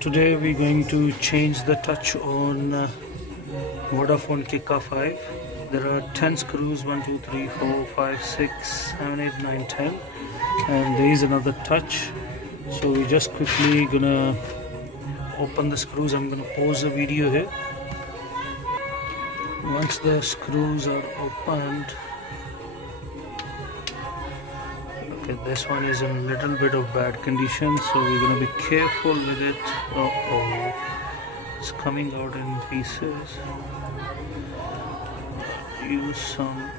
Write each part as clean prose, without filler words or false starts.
Today we're going to change the touch on Vodafone kicka5. There are 10 screws, 1, 2, 3, 4, 5, 6, 7, 8, 9, 10, and there is another touch. So we're just quickly gonna open the screws. I'm gonna pause the video here. Once the screws are opened, okay, this one is in a little bit of bad condition, so we're gonna be careful with it. Oh, it's coming out in pieces. Use some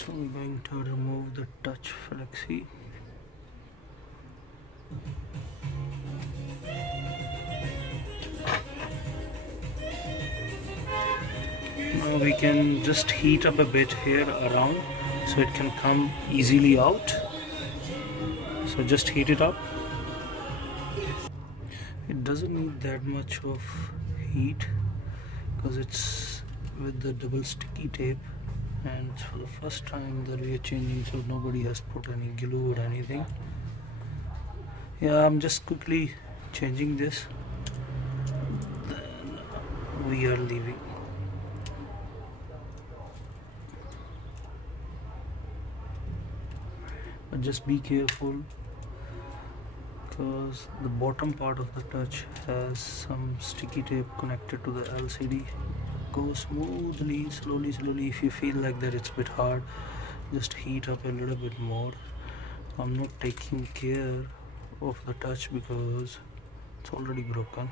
So we're going to remove the touch flexi. Now we can just heat up a bit here around so it can come easily out. So just heat it up. It doesn't need that much of heat because it's with the double sticky tape, and it's for the first time that we are changing, so nobody has put any glue or anything. Yeah, I'm just quickly changing this, then we are leaving. But just be careful because the bottom part of the touch has some sticky tape connected to the LCD. Go smoothly, slowly. If you feel like that it's a bit hard, just heat up a little bit more. I'm not taking care of the touch because it's already broken.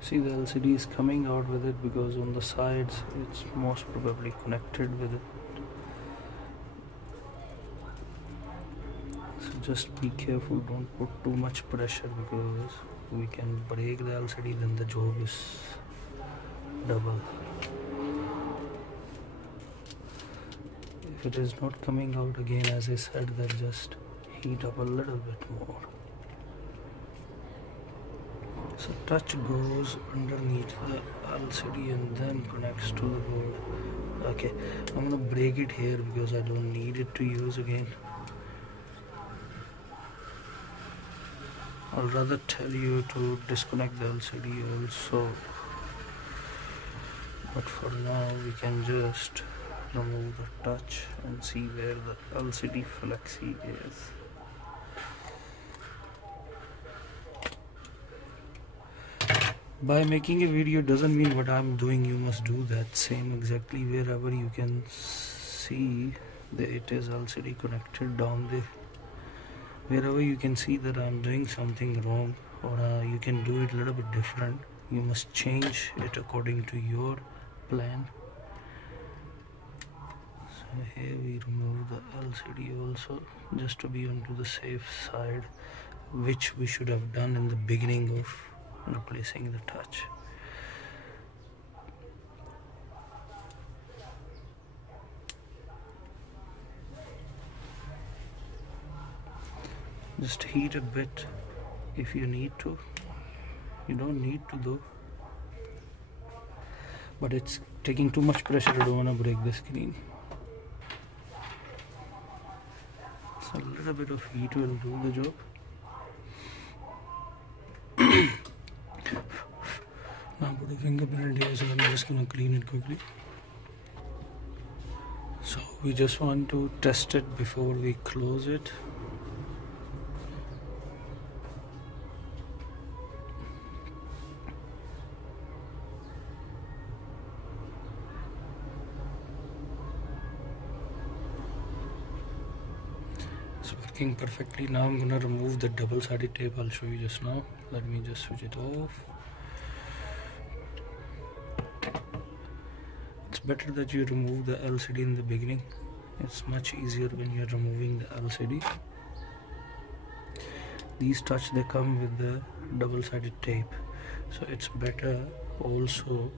See, the LCD is coming out with it because on the sides it's most probably connected with it. So just be careful, don't put too much pressure because we can break the LCD, then the job is double. If it is not coming out again, as I said, then just heat up a little bit more. So touch goes underneath the LCD and then connects to the board. Okay, I'm gonna break it here because I don't need it to use again. I'll rather tell you to disconnect the LCD also, but for now we can just remove the touch and see where the LCD flexi is. By making a video doesn't mean what I'm doing you must do that same exactly. Wherever you can see that it is LCD connected down there, wherever you can see that I'm doing something wrong, or you can do it a little bit different, you must change it according to your plan. So here we remove the LCD also, just to be onto the safe side, which we should have done in the beginning of replacing the touch. Just heat a bit if you need to. You don't need to though, but it's taking too much pressure. I don't want to break the screen. So a little bit of heat will do the job. Now put a fingerprint here, so I'm just gonna clean it quickly. So we just want to test it before we close it. It's working perfectly. Now I'm gonna remove the double-sided tape. I'll show you just now. Let me just switch it off. It's better that you remove the LCD in the beginning. It's much easier when you're removing the LCD. These touch, they come with the double-sided tape, so it's better also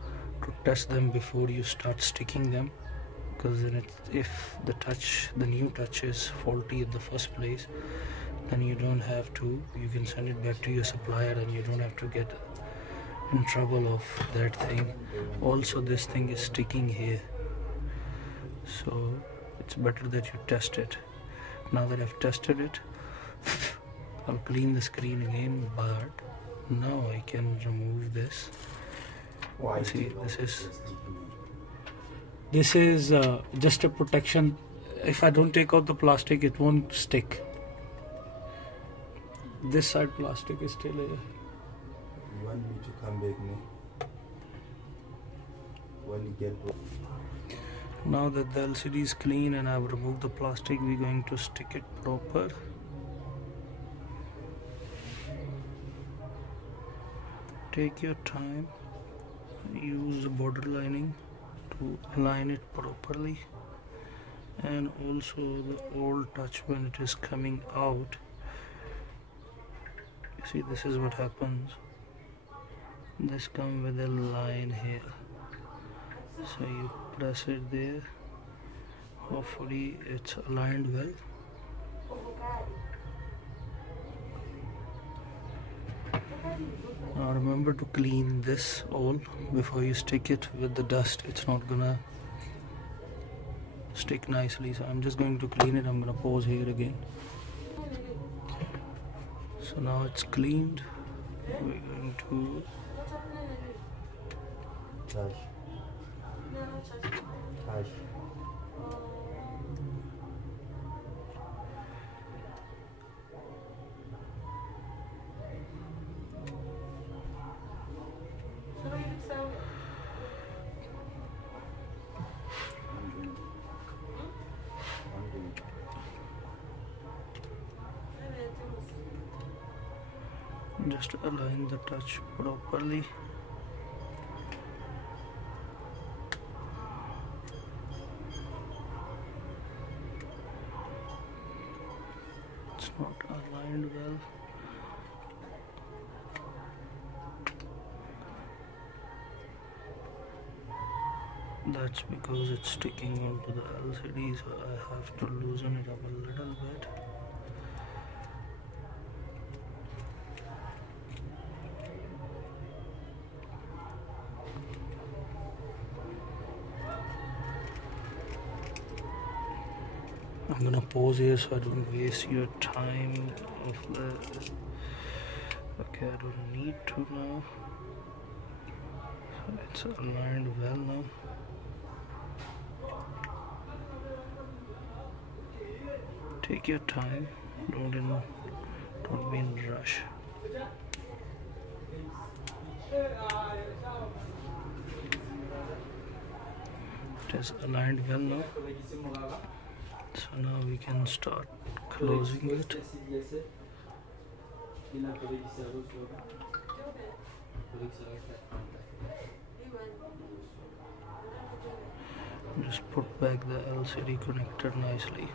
to test them before you start sticking them, because then if the new touch is faulty in the first place, then you don't have to, you can send it back to your supplier and you don't have to get in trouble of that thing. Also, this thing is sticking here, so it's better that you test it. Now that I've tested it, I'll clean the screen again, but now I can remove this. You see, this is just a protection. If I don't take out the plastic, it won't stick. This side plastic is still here. You want me to come back now? When you get back. Now that the LCD is clean and I've removed the plastic, we're going to stick it proper. Take your time. Use the border lining to align it properly, and also the old touch when it is coming out. You see, this is what happens. This comes with a line here, so you press it there. Hopefully it's aligned well. Now remember to clean this all before you stick it. With the dust, it's not gonna stick nicely, so I'm just going to clean it. I'm gonna pause here again. So now it's cleaned. We're going to Touch. just align the touch properly. It's not aligned well. That's because it's sticking onto the LCD, so I have to loosen it up a little bit. I'm gonna pause here so I don't waste your time of the... Okay, I don't need to now. So it's aligned well now. Take your time, don't be in a rush. It is aligned well now. So now we can start closing it. Just put back the LCD connector nicely.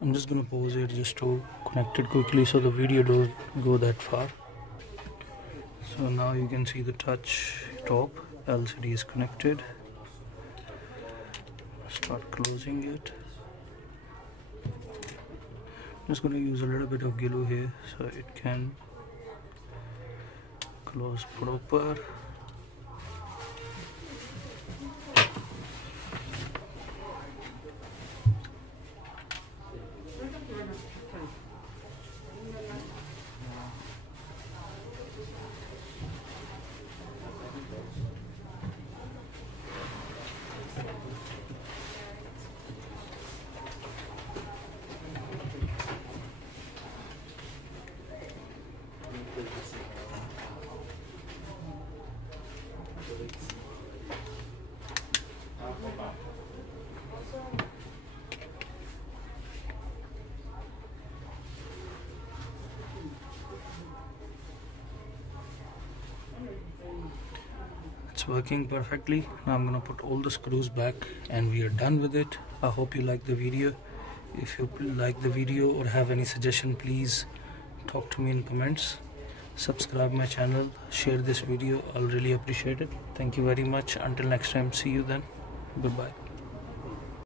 I'm just gonna pause it just to connect it quickly so the video don't go that far. So now you can see the touch top, LCD is connected. Start closing it. Just gonna use a little bit of glue here so it can close proper. working perfectly. Now I'm gonna put all the screws back and we are done with it. I hope you like the video. If you like the video or have any suggestion, please talk to me in comments. Subscribe my channel, share this video, I'll really appreciate it. Thank you very much. Until next time, see you then. Goodbye.